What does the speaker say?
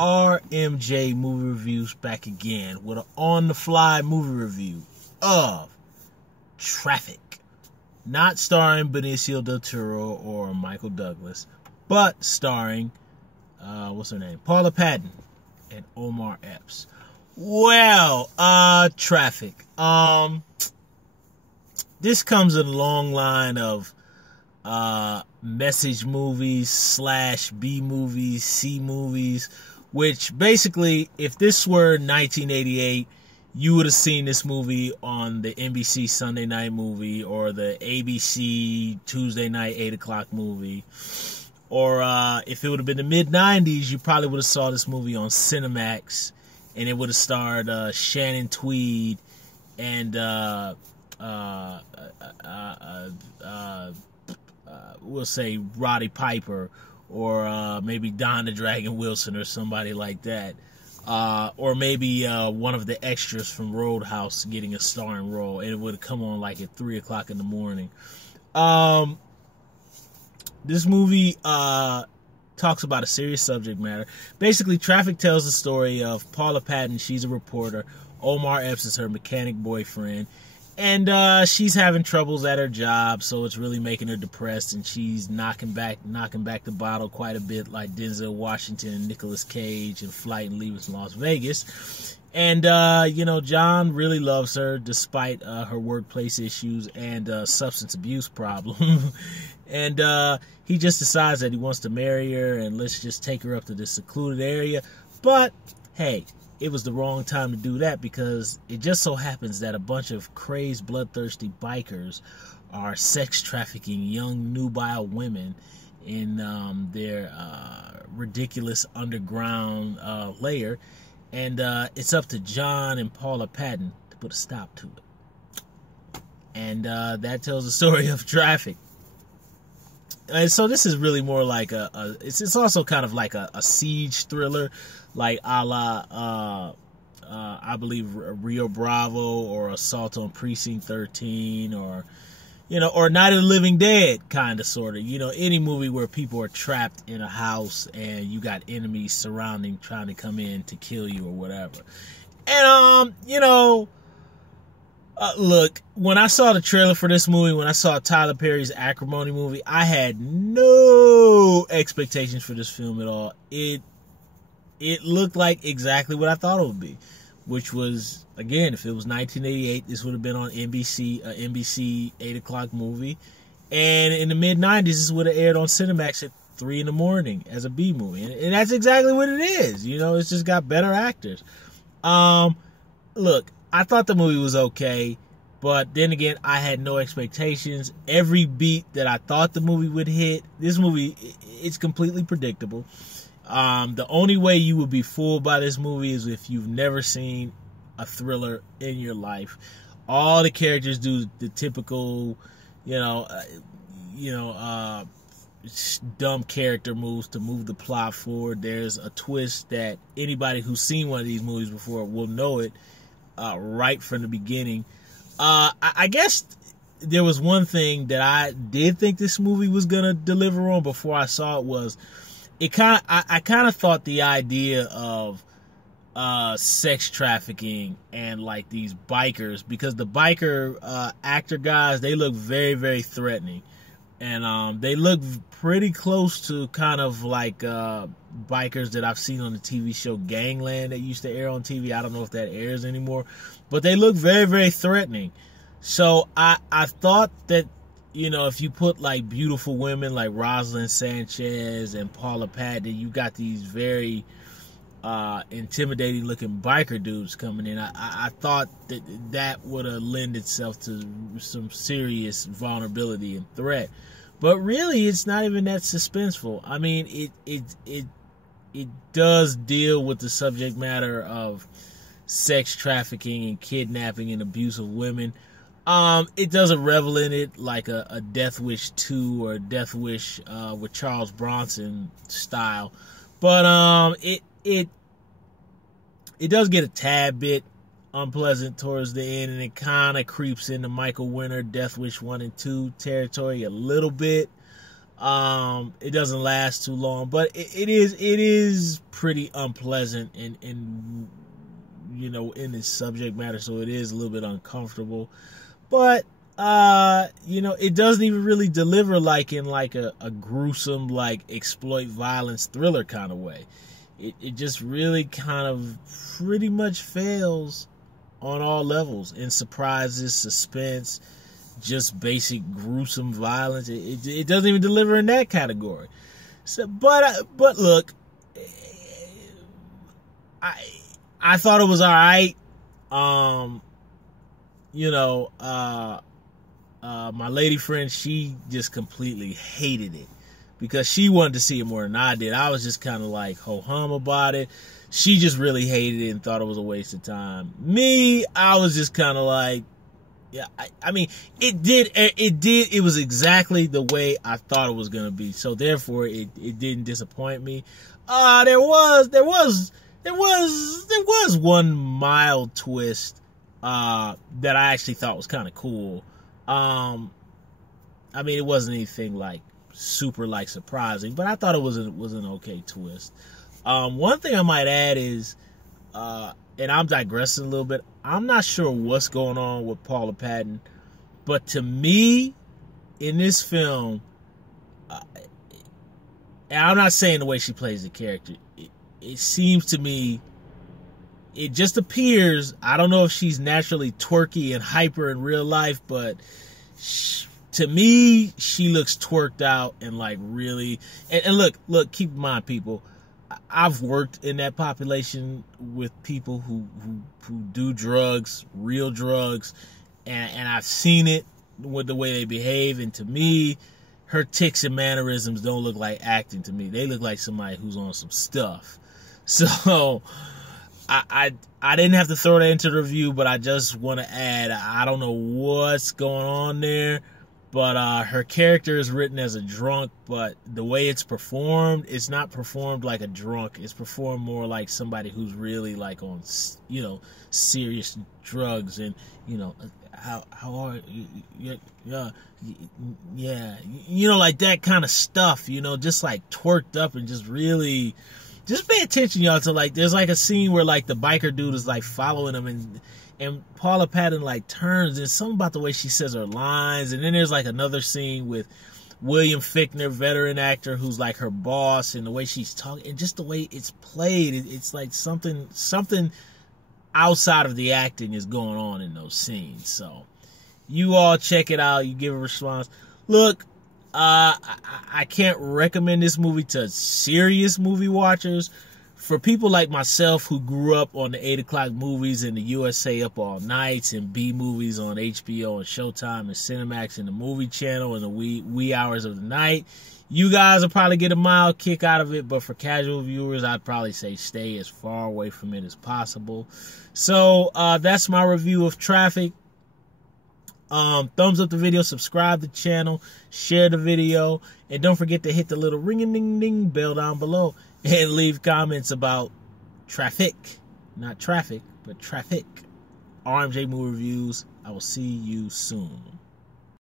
RMJ Movie Reviews back again with an on-the-fly movie review of Traffik. Not starring Benicio del Toro or Michael Douglas, but starring, Paula Pattons and Omar Epps. Well, Traffik. This comes in a long line of message movies / B movies, C movies, which basically, if this were 1988, you would have seen this movie on the NBC Sunday night movie or the ABC Tuesday night 8 o'clock movie. Or if it would have been the mid-90s, you probably would have saw this movie on Cinemax, and it would have starred Shannon Tweed and we'll say Roddy Piper, or maybe Don the Dragon Wilson or somebody like that. Or maybe one of the extras from Roadhouse getting a starring role, and it would have come on like at 3 o'clock in the morning. This movie talks about a serious subject matter. Basically, Traffik tells the story of Paula Pattons. She's a reporter. Omar Epps is her mechanic boyfriend. And she's having troubles at her job, so it's really making her depressed, and she's knocking back the bottle quite a bit, like Denzel Washington and Nicolas Cage in Flight and Leaving Las Vegas. And John really loves her despite her workplace issues and substance abuse problem. And he just decides that he wants to marry her, and let's just take her up to this secluded area. But hey, it was the wrong time to do that, because it just so happens that a bunch of crazed, bloodthirsty bikers are sex trafficking young, nubile women in their ridiculous underground lair. And it's up to John and Paula Pattons to put a stop to it. And that tells the story of Traffik. And so this is really more like it's also kind of like a siege thriller, like a la, I believe, Rio Bravo or Assault on Precinct 13, or Night of the Living Dead, kind of, sort of. Any movie where people are trapped in a house and you got enemies surrounding, trying to come in to kill you or whatever. And, look, when I saw the trailer for this movie, when I saw Tyler Perry's Acrimony movie, I had no expectations for this film at all. It looked like exactly what I thought it would be, which was, again, if it was 1988, this would have been on NBC, NBC 8 o'clock movie. And in the mid-90s, this would have aired on Cinemax at 3 in the morning as a B movie. And that's exactly what it is. It's just got better actors. Look, I thought the movie was okay, but then again, I had no expectations. Every beat that I thought the movie would hit, this movie, it's completely predictable. The only way you would be fooled by this movie is if you've never seen a thriller in your life. All the characters do the typical, dumb character moves to move the plot forward. There's a twist that anybody who's seen one of these movies before will know it right from the beginning. I guess there was one thing that I did think this movie was gonna deliver on before I saw it. Was I kind of thought the idea of sex trafficking and like these bikers, because the biker actor guys, they look very, very threatening, and they look pretty close to kind of like bikers that I've seen on the TV show Gangland that used to air on TV. I don't know if that airs anymore, but they look very, very threatening. So I thought that, if you put like beautiful women like Rosalind Sanchez and Paula Pattons, you got these very intimidating looking biker dudes coming in. I thought that would have lend itself to some serious vulnerability and threat. But really, it's not even that suspenseful. I mean, it does deal with the subject matter of sex trafficking and kidnapping and abuse of women. It doesn't revel in it like a Death Wish 2 or Death Wish with Charles Bronson style. But it does get a tad bit unpleasant towards the end, and it kind of creeps into Michael Winner Death Wish 1 and 2 territory a little bit. It doesn't last too long, but it is pretty unpleasant and in its subject matter, so it is a little bit uncomfortable. But it doesn't even really deliver like in like a gruesome, like exploit violence thriller kind of way. It just really kind of pretty much fails on all levels in surprises, suspense, just basic gruesome violence. It doesn't even deliver in that category. So, but look, I thought it was all right. My lady friend, she just completely hated it because she wanted to see it more than I did. I was just kind of like ho-hum about it. She just really hated it and thought it was a waste of time. Me, I was just kind of like, yeah, I mean, it was exactly the way I thought it was going to be. So therefore it didn't disappoint me. There was one mild twist, that I actually thought was kind of cool. I mean, it wasn't anything like super like surprising, but I thought it was an okay twist. One thing I might add is, and I'm digressing a little bit, I'm not sure what's going on with Paula Pattons, but to me, in this film, and I'm not saying the way she plays the character, it seems to me, it just appears, I don't know if she's naturally twerky and hyper in real life, but to me, she looks twerked out and like really, and look, keep in mind, people, I've worked in that population with people who do drugs, real drugs, and I've seen it with the way they behave, and to me, her tics and mannerisms don't look like acting to me. They look like somebody who's on some stuff. So I didn't have to throw that into the review, but I just want to add, I don't know what's going on there, but her character is written as a drunk, but the way it's performed, it's not performed like a drunk. It's performed more like somebody who's really like on, serious drugs, and how are you? Yeah, like that kind of stuff, just like twerked up and just really. Just pay attention, y'all, to like, there's like a scene where like the biker dude is like following him, and Paula Pattons like turns, and something about the way she says her lines, and then there's like another scene with William Fichtner, veteran actor, who's like her boss, and the way she's talking, and just the way it's played, it's like something outside of the acting is going on in those scenes. So you all check it out, you give a response. Look, I can't recommend this movie to serious movie watchers. For people like myself who grew up on the 8 o'clock movies and the USA Up All Nights and B movies on HBO and Showtime and Cinemax and the Movie Channel and the wee hours of the night, you guys will probably get a mild kick out of it, but for casual viewers, I'd probably say stay as far away from it as possible. So that's my review of Traffik. Thumbs up the video, subscribe to the channel, share the video, and don't forget to hit the little ring-a-ding-ding bell down below and leave comments about Traffik, not traffic, but Traffik. RMJ Movie Reviews. I will see you soon.